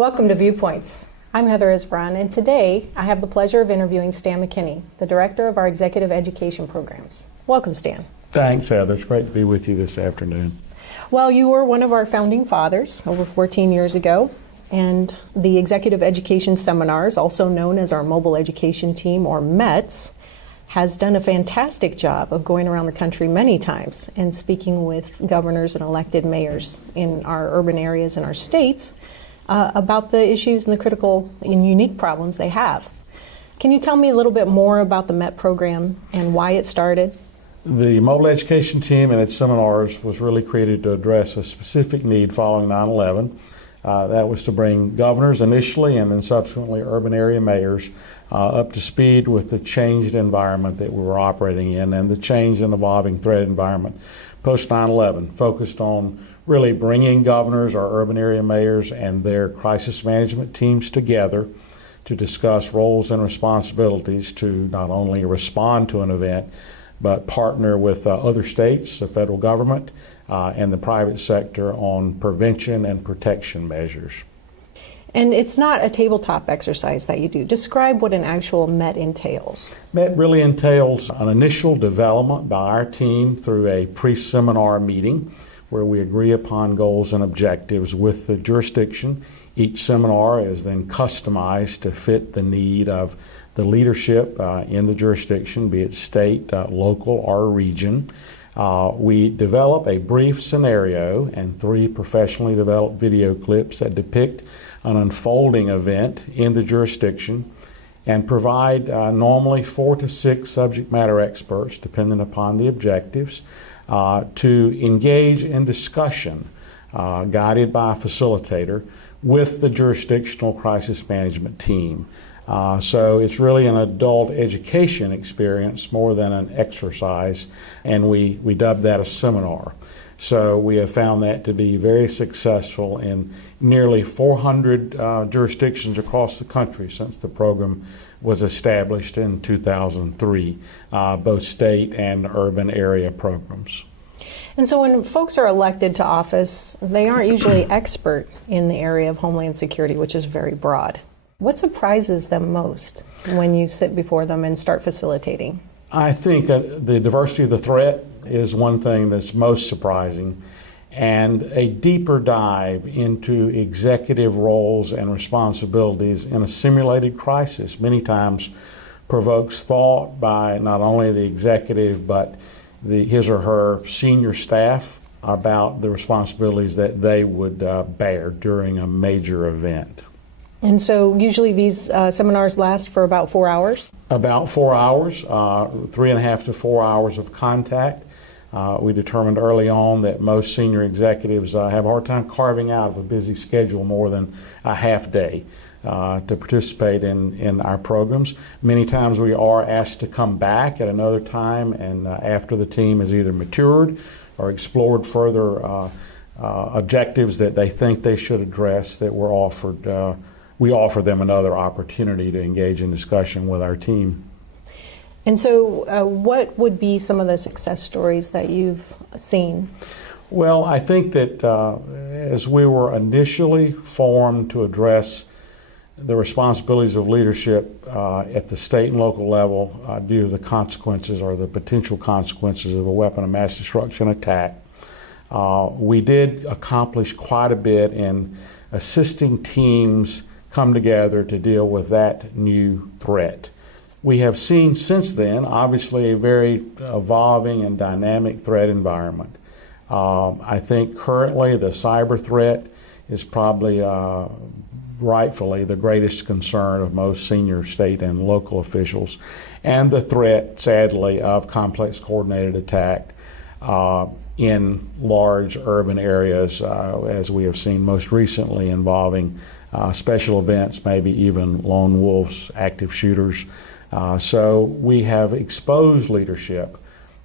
Welcome to Viewpoints. I'm Heather Issvoran, and today I have the pleasure of interviewing Stan McKinney, the director of our executive education programs. Welcome, Stan. Thanks, Heather. It's great to be with you this afternoon. Well, you were one of our founding fathers over 14 years ago, and the executive education seminars, also known as our mobile education team, or METS, has done a fantastic job of going around the country many times and speaking with governors and elected mayors in our urban areas and our states about the issues and the critical and unique problems they have. Can you tell me a little bit more about the MET program and why it started? The mobile education team and its seminars was really created to address a specific need following 9/11. That was to bring governors initially and then subsequently urban area mayors up to speed with the changed environment that we were operating in and the changed and evolving threat environment post 9/11, focused on really bringing governors or urban area mayors and their crisis management teams together to discuss roles and responsibilities to not only respond to an event, but partner with other states, the federal government, and the private sector on prevention and protection measures. And it's not a tabletop exercise that you do. Describe what an actual MET entails. MET really entails an initial development by our team through a pre-seminar meeting where we agree upon goals and objectives with the jurisdiction. Each seminar is then customized to fit the need of the leadership in the jurisdiction, be it state, local, or region. We develop a brief scenario and 3 professionally developed video clips that depict an unfolding event in the jurisdiction and provide normally 4 to 6 subject matter experts, depending upon the objectives, to engage in discussion guided by a facilitator with the jurisdictional crisis management team. So it's really an adult education experience more than an exercise, and we dub that a seminar. So we have found that to be very successful in nearly 400 jurisdictions across the country since the program was established in 2003, both state and urban area programs. And so when folks are elected to office, they aren't usually expert in the area of Homeland Security, which is very broad. What surprises them most when you sit before them and start facilitating? I think the diversity of the threat is one thing that's most surprising, and a deeper dive into executive roles and responsibilities in a simulated crisis many times provokes thought by not only the executive but his or her senior staff about the responsibilities that they would bear during a major event. And so usually these seminars last for about 4 hours? About 4 hours, 3.5 to 4 hours of contact. We determined early on that most senior executives have a hard time carving out of a busy schedule more than a half day to participate in our programs. Many times we are asked to come back at another time and after the team has either matured or explored further objectives that they think they should address, that we're offered. We offer them another opportunity to engage in discussion with our team. And so what would be some of the success stories that you've seen? Well, I think that as we were initially formed to address the responsibilities of leadership at the state and local level due to the consequences or the potential consequences of a weapon of mass destruction attack, we did accomplish quite a bit in assisting teams come together to deal with that new threat. We have seen since then, obviously, a very evolving and dynamic threat environment. I think currently the cyber threat is probably rightfully the greatest concern of most senior state and local officials, and the threat, sadly, of complex coordinated attack in large urban areas, as we have seen most recently involving special events, maybe even lone wolves, active shooters. So we have exposed leadership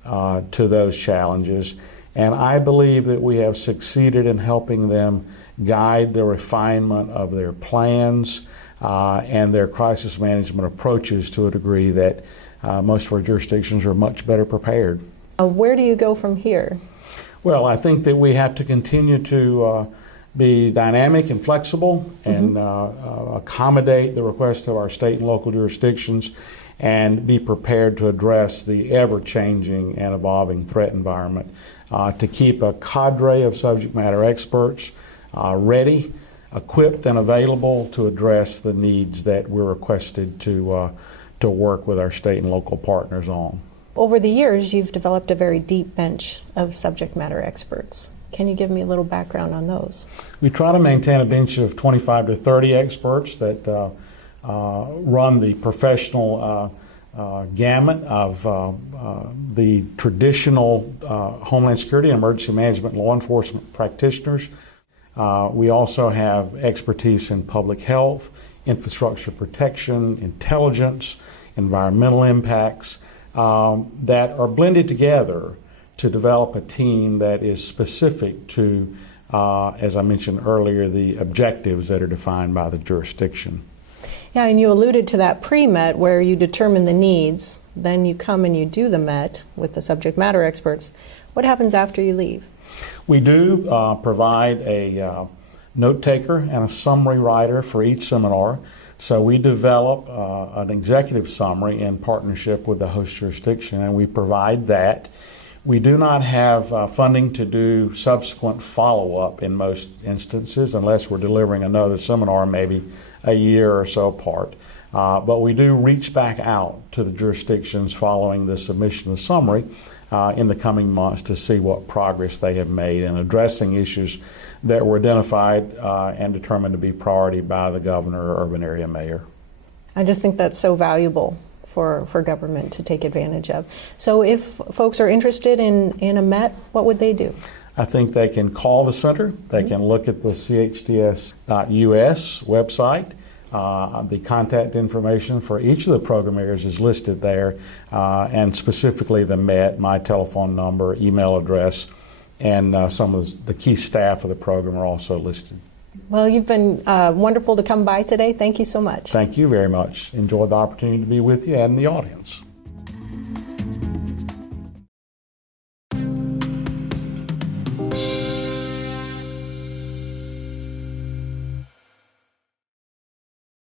to those challenges, and I believe that we have succeeded in helping them guide the refinement of their plans and their crisis management approaches to a degree that most of our jurisdictions are much better prepared. Where do you go from here? Well, I think that we have to continue to be dynamic and flexible and accommodate the requests of our state and local jurisdictions, and be prepared to address the ever-changing and evolving threat environment, to keep a cadre of subject matter experts ready, equipped, and available to address the needs that we're requested to work with our state and local partners on. Over the years, you've developed a very deep bench of subject matter experts. Can you give me a little background on those? We try to maintain a bench of 25 to 30 experts that run the professional gamut of the traditional Homeland Security and emergency management law enforcement practitioners. We also have expertise in public health, infrastructure protection, intelligence, environmental impacts that are blended together to develop a team that is specific to, as I mentioned earlier, the objectives that are defined by the jurisdiction. Yeah, and you alluded to that pre-MET where you determine the needs, then you come and you do the MET with the subject matter experts. What happens after you leave? We do provide a note taker and a summary writer for each seminar. So we develop an executive summary in partnership with the host jurisdiction, and we provide that. We do not have funding to do subsequent follow-up in most instances unless we're delivering another seminar maybe a year or so apart. But we do reach back out to the jurisdictions following the submission of the summary in the coming months to see what progress they have made in addressing issues that were identified and determined to be priority by the governor or urban area mayor. I just think that's so valuable for government to take advantage of. So if folks are interested in a MET, what would they do? I think they can call the center. They can look at the chds.us website. The contact information for each of the program areas is listed there, and specifically the MET, my telephone number, email address, and some of the key staff of the program are also listed. Well, you've been wonderful to come by today. Thank you so much. Thank you very much. Enjoyed the opportunity to be with you and the audience.